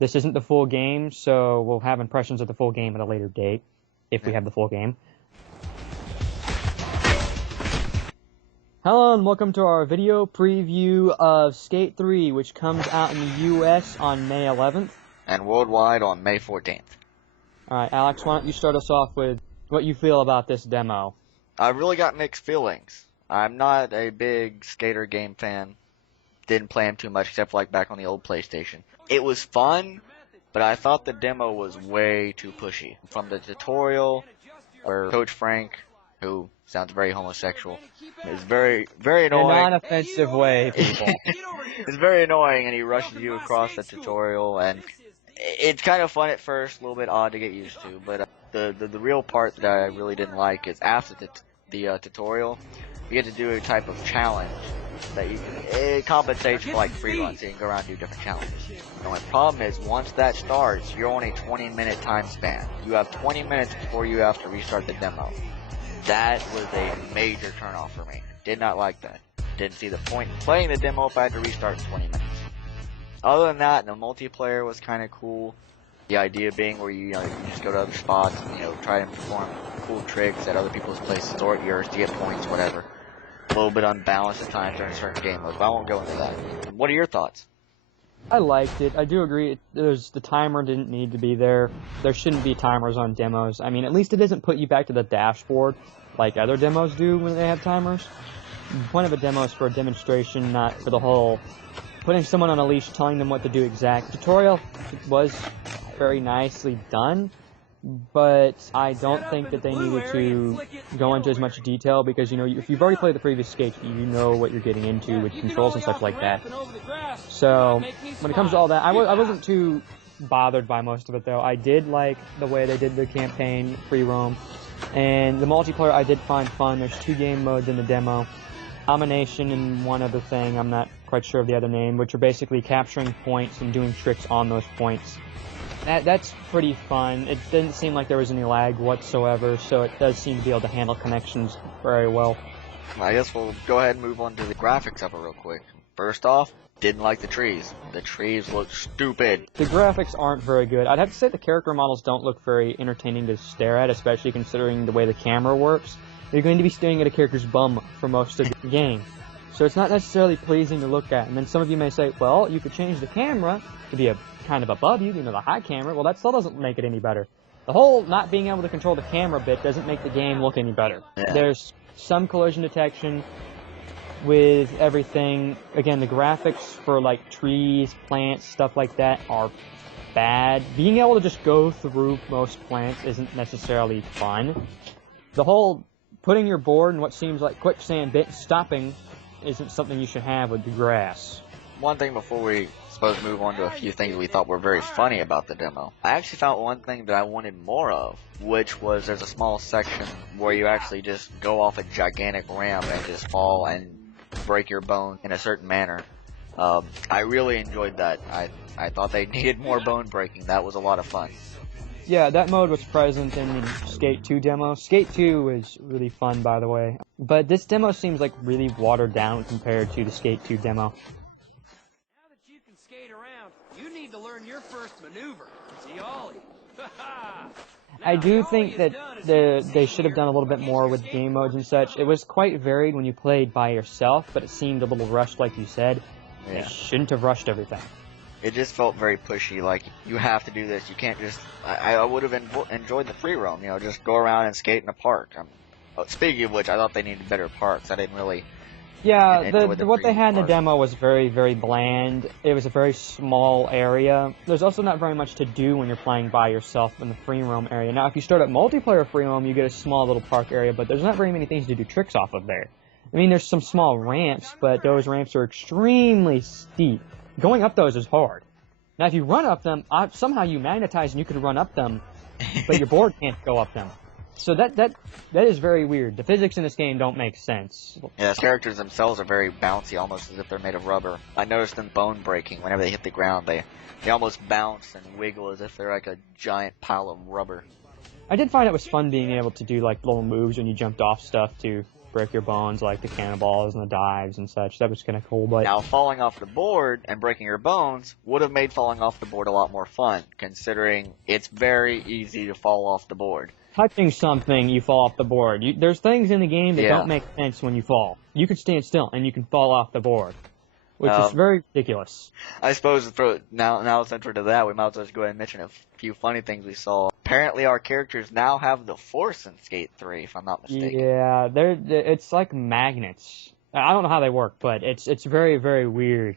This isn't the full game, so we'll have impressions of the full game at a later date, if we have the full game. Hello and welcome to our video preview of Skate 3, which comes out in the US on May 11th. And worldwide on May 14th. Alright, Alex, why don't you start us off with what you feel about this demo? I've really got mixed feelings. I'm not a big skater game fan. Didn't play him too much except for like back on the old PlayStation. It was fun, but I thought the demo was way too pushy. From the tutorial, where Coach Frank, who sounds very homosexual, is very annoying. In a non-offensive way, people. It's very annoying, and he rushes you across the tutorial, and it's kind of fun at first, a little bit odd to get used to, but the real part that I really didn't like is after the tutorial, you get to do a type of challenge that it compensates for like free runs, so you can go around and do different challenges. The only problem is once that starts, you're on a 20-minute time span. You have 20 minutes before you have to restart the demo. That was a major turnoff for me. Did not like that. Didn't see the point in playing the demo if I had to restart in 20 minutes. Other than that, the multiplayer was kind of cool. The idea being where you just go to other spots and try and perform cool tricks at other people's places or at yours to get points, whatever. A little bit unbalanced at times during certain game modes, but I won't go into that. What are your thoughts? I liked it. I do agree. The timer didn't need to be there. There shouldn't be timers on demos. I mean, at least it doesn't put you back to the dashboard like other demos do when they have timers. The point of a demo is for a demonstration, not for the whole putting someone on a leash, telling them what to do exact. The tutorial was very nicely done, but I don't think that they needed to go into as much detail because, if you've already played the previous Skate, you know what you're getting into with controls and such like that. So, when it comes to all that, I wasn't too bothered by most of it, though. I did like the way they did the campaign, free roam, and the multiplayer I did find fun. There's 2 game modes in the demo. Domination and one other thing, I'm not quite sure of the other name, which are basically capturing points and doing tricks on those points. That's pretty fun. It didn't seem like there was any lag whatsoever, so it does seem to be able to handle connections very well. I guess we'll go ahead and move on to the graphics of it real quick. First off, didn't like the trees. The trees look stupid. The graphics aren't very good. I'd have to say the character models don't look very entertaining to stare at, especially considering the way the camera works. You're going to be staring at a character's bum for most of the game. So it's not necessarily pleasing to look at. And then some of you may say, well, you could change the camera to be kind of above you, the high camera. Well, that still doesn't make it any better. The whole not being able to control the camera bit doesn't make the game look any better. Yeah. There's some collision detection with everything. Again, the graphics for like trees, plants, stuff like that are bad. Being able to just go through most plants isn't necessarily fun. The whole putting your board in what seems like quicksand bit stopping isn't something you should have with the grass. One thing before we move on to a few things we thought were very funny about the demo. I actually found one thing that I wanted more of, which was there's a small section where you actually just go off a gigantic ramp and just fall and break your bone in a certain manner. I really enjoyed that. I thought they needed more bone breaking. That was a lot of fun. Yeah, that mode was present in the Skate 2 demo. Skate 2 was really fun, by the way. But this demo seems like really watered down compared to the Skate 2 demo. Now that you can skate around, you need to learn your first maneuver. The ollie. I do think that they should have done a little bit more with game modes and such. It was quite varied when you played by yourself, but it seemed a little rushed, like you said. Yeah. It shouldn't have rushed everything. It just felt very pushy, like, you have to do this, you can't just... I would have enjoyed the free roam, just go around and skate in a park. Speaking of which, I thought they needed better parks. I didn't really... Yeah, what they had in the demo was very, very bland. It was a very small area. There's also not very much to do when you're playing by yourself in the free roam area. Now, if you start at multiplayer free roam, you get a small little park area, but there's not very many things to do tricks off of there. I mean, there's some small ramps, but those ramps are extremely steep. Going up those is hard. Now, if you run up them, somehow you magnetize and you can run up them, but your board can't go up them. So that is very weird. The physics in this game don't make sense. Yeah, the characters themselves are very bouncy, almost as if they're made of rubber. I noticed them bone breaking. Whenever they hit the ground, they almost bounce and wiggle as if they're like a giant pile of rubber. I did find it was fun being able to do like little moves when you jumped off stuff to break your bones, like the cannonballs and the dives and such. That was kind of cool, but Now, falling off the board and breaking your bones would have made falling off the board a lot more fun, considering it's very easy to fall off the board. touching something, you fall off the board. There's things in the game that don't make sense when you fall. You could stand still and you can fall off the board, which is very ridiculous. I suppose now since we're to that, we might as well just go ahead and mention a few funny things we saw. Apparently, our characters now have the Force in Skate 3, if I'm not mistaken. Yeah, it's like magnets. I don't know how they work, but it's very, very weird.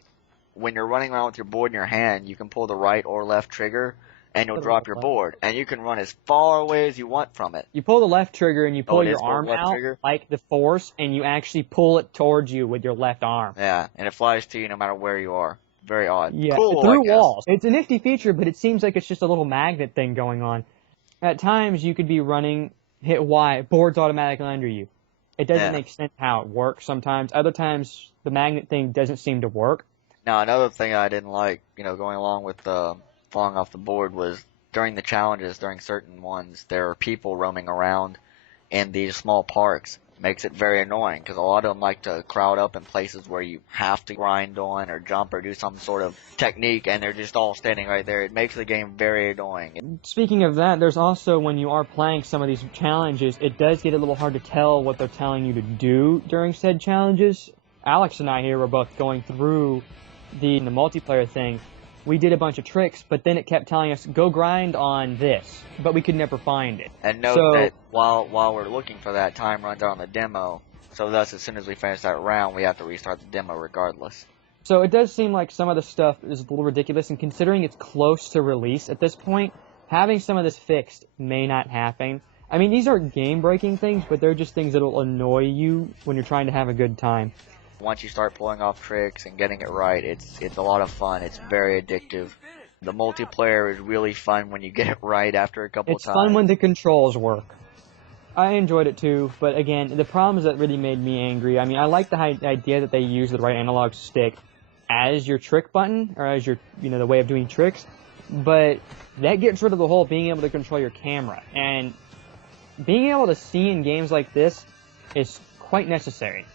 When you're running around with your board in your hand, you can pull the right or left trigger, and you'll drop your board, and you can run as far away as you want from it. You pull the left trigger and you pull your the arm left out trigger? like the Force, and you actually pull it towards you with your left arm. Yeah, and it flies to you no matter where you are. Very odd. Yeah, Cool, I through guess. walls. It's a nifty feature, but it seems like it's just a little magnet thing going on. At times, you could be running, hit Y, board's automatically under you. It doesn't make sense how it works sometimes. Other times, the magnet thing doesn't seem to work. Now, another thing I didn't like, going along with falling off the board was during the challenges, during certain ones, there are people roaming around in these small parks. Makes it very annoying because a lot of them like to crowd up in places where you have to grind on or jump or do some sort of technique, and they're just all standing right there. It makes the game very annoying. Speaking of that, there's also, when you are playing some of these challenges, it does get a little hard to tell what they're telling you to do during said challenges. Alex and I here were both going through the multiplayer thing. We did a bunch of tricks, but then it kept telling us, go grind on this, but we could never find it. And note that while we're looking for that, time runs out on the demo, so thus as soon as we finish that round, we have to restart the demo regardless. So it does seem like some of the stuff is a little ridiculous, and considering it's close to release at this point, having some of this fixed may not happen. I mean, these are game-breaking things, but they're just things that will annoy you when you're trying to have a good time. Once you start pulling off tricks and getting it right, it's a lot of fun. It's very addictive. The multiplayer is really fun when you get it right after a couple It's times. fun when the controls work. I enjoyed it too, but again, the problems that really made me angry, I mean, I like the idea that they use the right analog stick as your trick button, or as your, the way of doing tricks, but that gets rid of the whole being able to control your camera. And being able to see in games like this is quite necessary.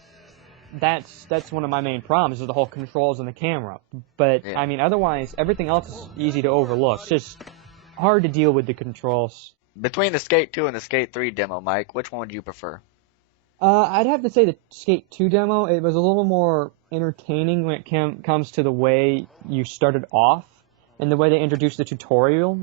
That's one of my main problems, is the whole controls and the camera. But, I mean, otherwise, everything else is easy to overlook. It's just hard to deal with the controls. Between the Skate 2 and the Skate 3 demo, Mike, which one would you prefer? I'd have to say the Skate 2 demo, it was a little more entertaining when it comes to the way you started off and the way they introduced the tutorial.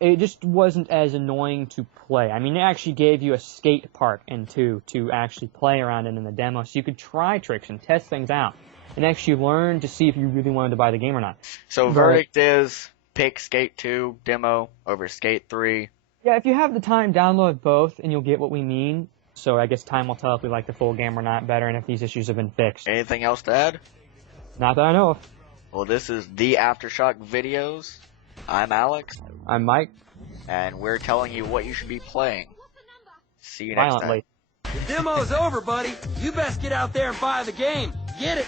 It just wasn't as annoying to play. I mean, it actually gave you a skate park in 2 to actually play around in the demo, so you could try tricks and test things out and actually learn to see if you really wanted to buy the game or not. So verdict is pick Skate 2 demo over Skate 3. Yeah, if you have the time, download both and you'll get what we mean. So I guess time will tell if we like the full game or not better and if these issues have been fixed. Anything else to add? Not that I know of. Well, this is the Aftershock Videos. I'm Alex. I'm Mike. And we're telling you what you should be playing. See you next time. Violently. The demo's over, buddy. You best get out there and buy the game. Get it?